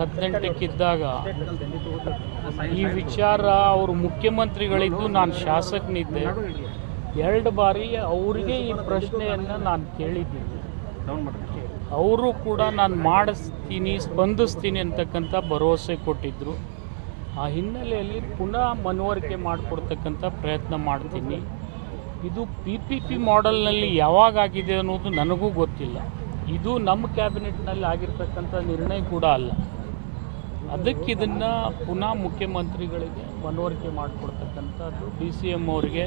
ಹದಿನೆಂಟಕ್ಕಿದ್ದಾಗ ಈ ವಿಚಾರ ಅವರು ಮುಖ್ಯಮಂತ್ರಿಗಳಿದ್ದು ನಾನು ಶಾಸಕನಿದ್ದೆ. ಎರಡು ಬಾರಿ ಅವರಿಗೆ ಈ ಪ್ರಶ್ನೆಯನ್ನು ನಾನು ಕೇಳಿದ್ದೀನಿ. ಅವರು ಕೂಡ ನಾನು ಮಾಡಿಸ್ತೀನಿ, ಸ್ಪಂದಿಸ್ತೀನಿ ಅಂತಕ್ಕಂಥ ಭರವಸೆ ಕೊಟ್ಟಿದ್ದರು ಆ ಹಿನ್ನೆಲೆಯಲ್ಲಿ ಪುನಃ ಮನವರಿಕೆ ಮಾಡಿಕೊಡ್ತಕ್ಕಂಥ ಪ್ರಯತ್ನ ಮಾಡ್ತೀನಿ. ಇದು ಪಿ ಪಿ ಪಿ ಮಾಡೆಲ್ನಲ್ಲಿ ಯಾವಾಗ ಆಗಿದೆ ಅನ್ನೋದು ನನಗೂ ಗೊತ್ತಿಲ್ಲ. ಇದು ನಮ್ಮ ಕ್ಯಾಬಿನೆಟ್ನಲ್ಲಿ ಆಗಿರ್ತಕ್ಕಂಥ ನಿರ್ಣಯ ಕೂಡ ಅಲ್ಲ. ಅದಕ್ಕೆ ಇದನ್ನು ಪುನಃ ಮುಖ್ಯಮಂತ್ರಿಗಳಿಗೆ ಮನವರಿಕೆ ಮಾಡಿಕೊಡ್ತಕ್ಕಂಥದ್ದು ಡಿ ಸಿ ಎಂ ಅವರಿಗೆ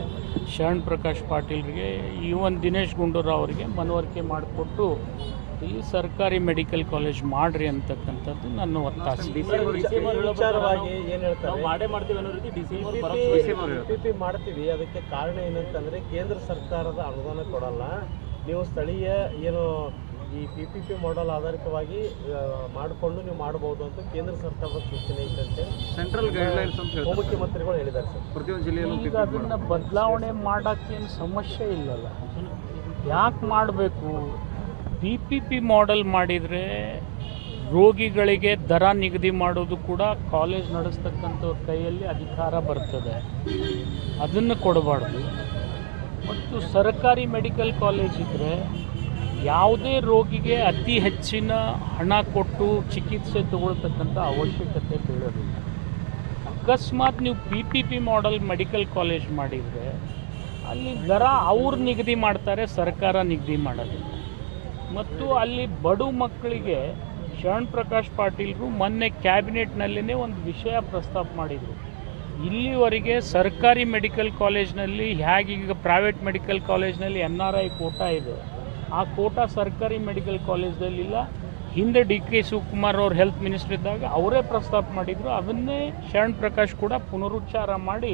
ಶರಣ್ ಪ್ರಕಾಶ್ ಪಾಟೀಲ್ರಿಗೆ ಈವನ್ ದಿನೇಶ್ ಗುಂಡೂರಾವ್ ಅವರಿಗೆ ಮನವರಿಕೆ ಮಾಡಿಕೊಟ್ಟು ಈ ಸರ್ಕಾರಿ ಮೆಡಿಕಲ್ ಕಾಲೇಜ್ ಮಾಡ್ರಿ ಅಂತಕ್ಕಂಥದ್ದು ನನ್ನ ಒತ್ತಾಸೆ. ವಿಚಾರವಾಗಿ ಏನ್ ಹೇಳ್ತಾರೆ? ಮಾಡೇ ಮಾಡ್ತೀವಿ ಅನ್ನೋ ರೀತಿ ಡಿ ಸಿ ಪಿಪಿ ಮಾಡ್ತೀವಿ. ಅದಕ್ಕೆ ಕಾರಣ ಏನಂತಂದ್ರೆ ಕೇಂದ್ರ ಸರ್ಕಾರದ ಅನುದಾನ ಕೊಡಲ್ಲ. ನೀವು ಸ್ಥಳೀಯ ಏನು ಈ ಪಿ ಪಿ ಪಿ ಮಾಡೆಲ್ ಆಧಾರಿತವಾಗಿ ಮಾಡಿಕೊಂಡು ನೀವು ಮಾಡಬಹುದು ಅಂತ ಕೇಂದ್ರ ಸರ್ಕಾರದ ಸೂಚನೆ ಇದ್ದಂತೆ ಸೆಂಟ್ರಲ್ ಗೈಡ್ಲೈನ್ಸ್ ಅಂತ ಉಪಮುಖ್ಯಮಂತ್ರಿಗಳು ಹೇಳಿದ್ದಾರೆ ಸರ್. ಪ್ರತಿಯೊಂದು ಜಿಲ್ಲೆಯಲ್ಲೂ ಈಗ ಅದನ್ನು ಬದಲಾವಣೆ ಮಾಡೋಕ್ಕೇನು ಸಮಸ್ಯೆ ಇಲ್ಲಲ್ಲ. ಯಾಕೆ ಮಾಡಬೇಕು? ಪಿ ಪಿ ಪಿ ಮಾಡೆಲ್ ಮಾಡಿದರೆ ರೋಗಿಗಳಿಗೆ ದರ ನಿಗದಿ ಮಾಡೋದು ಕೂಡ ಕಾಲೇಜ್ ನಡೆಸ್ತಕ್ಕಂಥವ್ರ ಕೈಯಲ್ಲಿ ಅಧಿಕಾರ ಬರ್ತದೆ. ಅದನ್ನು ಕೊಡಬಾರ್ದು. ಮತ್ತು ಸರ್ಕಾರಿ ಮೆಡಿಕಲ್ ಕಾಲೇಜ್ ಇದ್ದರೆ ಯಾವುದೇ ರೋಗಿಗೆ ಅತಿ ಹೆಚ್ಚಿನ ಹಣ ಕೊಟ್ಟು ಚಿಕಿತ್ಸೆ ತಗೊಳ್ತಕ್ಕಂಥ ಅವಶ್ಯಕತೆ ಬೀಳೋದಿಲ್ಲ. ಅಕಸ್ಮಾತ್ ನೀವು P P P model medical college ಮಾಡಿದರೆ, ಅಲ್ಲಿ ದರ ಅವ್ರು ನಿಗದಿ ಮಾಡ್ತಾರೆ, ಸರ್ಕಾರ ನಿಗದಿ ಮಾಡೋದಿಲ್ಲ. ಮತ್ತು ಅಲ್ಲಿ ಬಡು ಮಕ್ಕಳಿಗೆ ಶರಣ್ ಪ್ರಕಾಶ್ ಪಾಟೀಲ್ರು ಮೊನ್ನೆ ಕ್ಯಾಬಿನೆಟ್ನಲ್ಲಿನೇ ಒಂದು ವಿಷಯ ಪ್ರಸ್ತಾಪ ಮಾಡಿದರು. ಇಲ್ಲಿವರೆಗೆ ಸರ್ಕಾರಿ ಮೆಡಿಕಲ್ ಕಾಲೇಜ್ನಲ್ಲಿ ಹೇಗೀಗ ಪ್ರೈವೇಟ್ ಮೆಡಿಕಲ್ ಕಾಲೇಜ್ನಲ್ಲಿ ಎನ್ ಆರ್ ಐ ಕೋಟಾ ಇದೆ. ಆ ಕೋಟ ಸರ್ಕಾರಿ ಮೆಡಿಕಲ್ ಕಾಲೇಜ್ದಲ್ಲಿಲ್ಲ ಹಿಂದೆ ಡಿ ಕೆ ಶಿವಕುಮಾರ್ ಅವ್ರ ಹೆಲ್ತ್ ಮಿನಿಸ್ಟರ್ ಇದ್ದಾಗ ಅವರೇ ಪ್ರಸ್ತಾಪ ಮಾಡಿದರು. ಅದನ್ನೇ ಶರಣ್ ಪ್ರಕಾಶ್ ಕೂಡ ಪುನರುಚ್ಚಾರ ಮಾಡಿ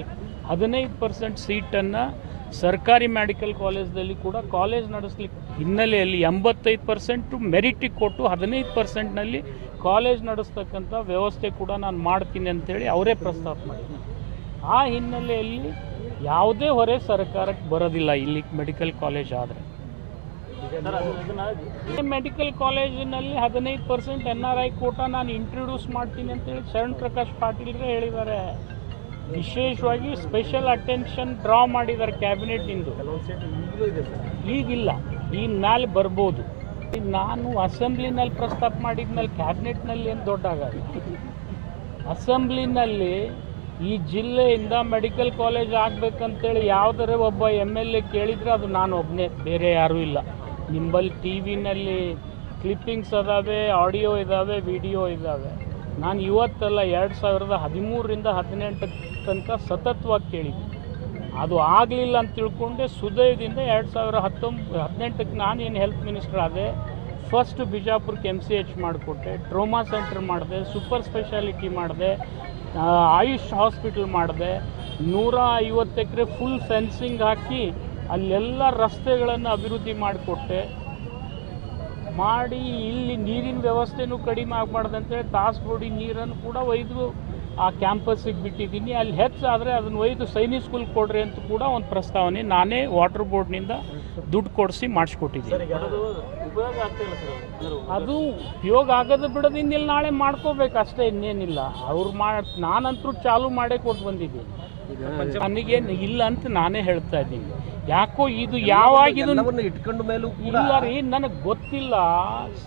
ಹದಿನೈದು ಪರ್ಸೆಂಟ್ ಸೀಟನ್ನು ಸರ್ಕಾರಿ ಮೆಡಿಕಲ್ ಕಾಲೇಜ್ದಲ್ಲಿ ಕೂಡ ಕಾಲೇಜ್ ನಡೆಸ್ಲಿಕ್ಕೆ ಹಿನ್ನೆಲೆಯಲ್ಲಿ ಎಂಬತ್ತೈದು ಪರ್ಸೆಂಟು ಮೆರಿಟಿಗೆ ಕೊಟ್ಟು ಹದಿನೈದು ಪರ್ಸೆಂಟ್ನಲ್ಲಿ ಕಾಲೇಜ್ ನಡೆಸ್ತಕ್ಕಂಥ ವ್ಯವಸ್ಥೆ ಕೂಡ ನಾನು ಮಾಡ್ತೀನಿ ಅಂತೇಳಿ ಅವರೇ ಪ್ರಸ್ತಾಪ ಮಾಡಿದ್ರು. ಆ ಹಿನ್ನೆಲೆಯಲ್ಲಿ ಯಾವುದೇ ಹೊರೆ ಸರ್ಕಾರಕ್ಕೆ ಬರೋದಿಲ್ಲ ಇಲ್ಲಿ ಮೆಡಿಕಲ್ ಕಾಲೇಜ್ ಆದರೆ. ಮೆಡಿಕಲ್ ಕಾಲೇಜಿನಲ್ಲಿ ಹದಿನೈದು percent N R I quota ನಾನು ಇಂಟ್ರೊಡ್ಯೂಸ್ ಮಾಡ್ತೀನಿ ಅಂತೇಳಿ ಶರಣ್ ಪ್ರಕಾಶ್ ಪಾಟೀಲ್ರೆ ಹೇಳಿದ್ದಾರೆ. ವಿಶೇಷವಾಗಿ ಸ್ಪೆಷಲ್ ಅಟೆನ್ಷನ್ ಡ್ರಾ ಮಾಡಿದ್ದಾರೆ ಸರ್ ಈಗಿಲ್ಲ ಈಗ ಮ್ಯಾಲೆ ಬರ್ಬೋದು. ನಾನು ಅಸೆಂಬ್ಲಿನಲ್ಲಿ ಪ್ರಸ್ತಾಪ ಮಾಡಿದ್ಮೇಲೆ ಕ್ಯಾಬಿನೆಟ್ನಲ್ಲಿ ಏನು ದೊಡ್ಡ ಆಗಲ್ಲ ಅಸೆಂಬ್ಲಿನಲ್ಲಿ ಈ ಜಿಲ್ಲೆಯಿಂದ ಮೆಡಿಕಲ್ ಕಾಲೇಜ್ ಆಗಬೇಕಂತೇಳಿ ಯಾವುದರ ಒಬ್ಬ ಎಂ ಎಲ್ ಎ ಕೇಳಿದರೆ ಅದು ನಾನು ಒಬ್ಬನೇ ಬೇರೆ ಯಾರೂ ಇಲ್ಲ. ನಿಂಬಲ್ಲಿ ಟಿ ವಿನಲ್ಲಿ ಕ್ಲಿಪ್ಪಿಂಗ್ಸ್ ಅದಾವೆ ಆಡಿಯೋ ಇದ್ದಾವೆ ವಿಡಿಯೋ ಇದ್ದಾವೆ ನಾನು ಇವತ್ತಲ್ಲ ಎರಡು ಸಾವಿರದ ಹದಿಮೂರರಿಂದ ಹದಿನೆಂಟು ತನಕ ಸತತವಾಗಿ ಕೇಳಿದ್ದೆ. ಅದು ಆಗಲಿಲ್ಲ ಅಂತ ತಿಳ್ಕೊಂಡೆ ಸುದಯದಿಂದ ಎರಡು ಸಾವಿರ ಹತ್ತೊಂಬ, ಹದಿನೆಂಟಕ್ಕೆ ನಾನೇನು ಹೆಲ್ತ್ ಮಿನಿಸ್ಟರ್ ಆದೆ ಫಸ್ಟ್ ಬಿಜಾಪುರಕ್ಕೆ ಎಂ ಸಿ ಎಚ್ ಮಾಡಿಕೊಟ್ಟೆ ಟ್ರೋಮಾ ಸೆಂಟರ್ ಮಾಡಿದೆ ಸೂಪರ್ ಸ್ಪೆಷಾಲಿಟಿ ಮಾಡಿದೆ ಆಯುಷ್ ಹಾಸ್ಪಿಟಲ್ ಮಾಡಿದೆ, ನೂರ ಐವತ್ತು ಎಕರೆ ಫುಲ್ ಫೆನ್ಸಿಂಗ್ ಹಾಕಿ ಅಲ್ಲೆಲ್ಲ ರಸ್ತೆಗಳನ್ನು ಅಭಿವೃದ್ಧಿ ಮಾಡಿಕೊಟ್ಟೆ. ಮಾಡಿ ಇಲ್ಲಿ ನೀರಿನ ವ್ಯವಸ್ಥೆನೂ ಕಡಿಮೆ ಆಗಬಾರ್ದು ಅಂತೇಳಿ ತಾಸ್ಬೋಡಿ ನೀರನ್ನು ಕೂಡ ಒಯ್ದು ಆ ಕ್ಯಾಂಪಸ್ಸಿಗೆ ಬಿಟ್ಟಿದ್ದೀನಿ. ಅಲ್ಲಿ ಹೆಚ್ಚಾದರೆ ಅದನ್ನು ಒಯ್ದು ಸೈನಿಕ್ ಸ್ಕೂಲ್ ಕೊಡ್ರಿ ಅಂತ ಕೂಡ ಒಂದು ಪ್ರಸ್ತಾವನೆ ನಾನೇ ವಾಟರ್ ಬೋರ್ಡ್ನಿಂದ ದುಡ್ಡು ಕೊಡಿಸಿ ಮಾಡಿಸ್ಕೊಟ್ಟಿದ್ದೀನಿ. ಅದು ಉಪಯೋಗ ಆಗೋದು ಬಿಡೋದಿಂದ ಇಲ್ಲಿ ನಾಳೆ ಮಾಡ್ಕೋಬೇಕು ಅಷ್ಟೇ ಇನ್ನೇನಿಲ್ಲ. ಅವ್ರು ಮಾ ನಾನಂತರೂ ಚಾಲು ಮಾಡೇ ಕೊಟ್ಟು ಬಂದಿದ್ದೀನಿ. ನನಗೇನು ಇಲ್ಲ ಅಂತ ನಾನೇ ಹೇಳ್ತಾ ಇದ್ದೀನಿ. ಯಾಕೋ ಇದು ಯಾವಾಗ ಇಟ್ಕೊಂಡ ಮೇಲೂ ಇಲ್ಲ ರೀ ನನಗೆ ಗೊತ್ತಿಲ್ಲ.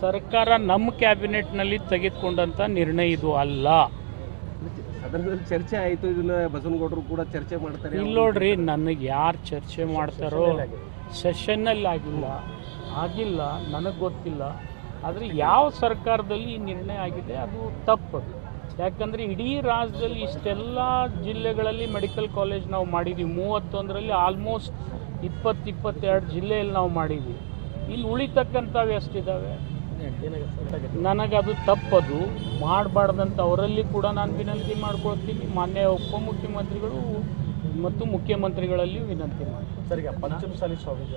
ಸರ್ಕಾರ ನಮ್ಮ ಕ್ಯಾಬಿನೆಟ್ನಲ್ಲಿ ತೆಗೆದುಕೊಂಡಂಥ ನಿರ್ಣಯ ಇದು ಅಲ್ಲ. ಸದನದಲ್ಲಿ ಚರ್ಚೆ ಆಯಿತು ಇದನ್ನ ಬಸವನಗೌಡರು ಕೂಡ ಚರ್ಚೆ ಮಾಡ್ತಾರೆ. ಇಲ್ಲ ನೋಡ್ರಿ ನನಗೆ ಯಾರು ಚರ್ಚೆ ಮಾಡ್ತಾರೋ ಸೆಷನ್ನಲ್ಲಿ ಆಗಿಲ್ಲ. ಆಗಿಲ್ಲ ನನಗೆ ಗೊತ್ತಿಲ್ಲ. ಆದರೆ ಯಾವ ಸರ್ಕಾರದಲ್ಲಿ ಈ ನಿರ್ಣಯ ಆಗಿದೆ ಅದು ತಪ್ಪು. ಯಾಕಂದರೆ ಇಡೀ ರಾಜ್ಯದಲ್ಲಿ ಇಷ್ಟೆಲ್ಲ ಜಿಲ್ಲೆಗಳಲ್ಲಿ ಮೆಡಿಕಲ್ ಕಾಲೇಜ್ ನಾವು ಮಾಡಿದ್ದೀವಿ ಮೂವತ್ತೊಂದರಲ್ಲಿ ಆಲ್ಮೋಸ್ಟ್ ಇಪ್ಪತ್ತು ಇಪ್ಪತ್ತೆರಡು ಜಿಲ್ಲೆಯಲ್ಲಿ ನಾವು ಮಾಡಿದ್ವಿ. ಇಲ್ಲಿ ಉಳಿತಕ್ಕಂಥವು ಎಷ್ಟಿದ್ದಾವೆ ನನಗದು ತಪ್ಪದು. ಮಾಡಬಾರ್ದಂತ ಅವರಲ್ಲಿ ಕೂಡ ನಾನು ವಿನಂತಿ ಮಾಡ್ಕೊಳ್ತೀನಿ. ಮಾನ್ಯ ಉಪಮುಖ್ಯಮಂತ್ರಿಗಳು ಮತ್ತು ಮುಖ್ಯಮಂತ್ರಿಗಳಲ್ಲಿ ವಿನಂತಿ ಮಾಡ್ತೀನಿ ಸರಿ ಪಂಚಮಸಾಲಿ ಸ್ವಾಮೀಜಿ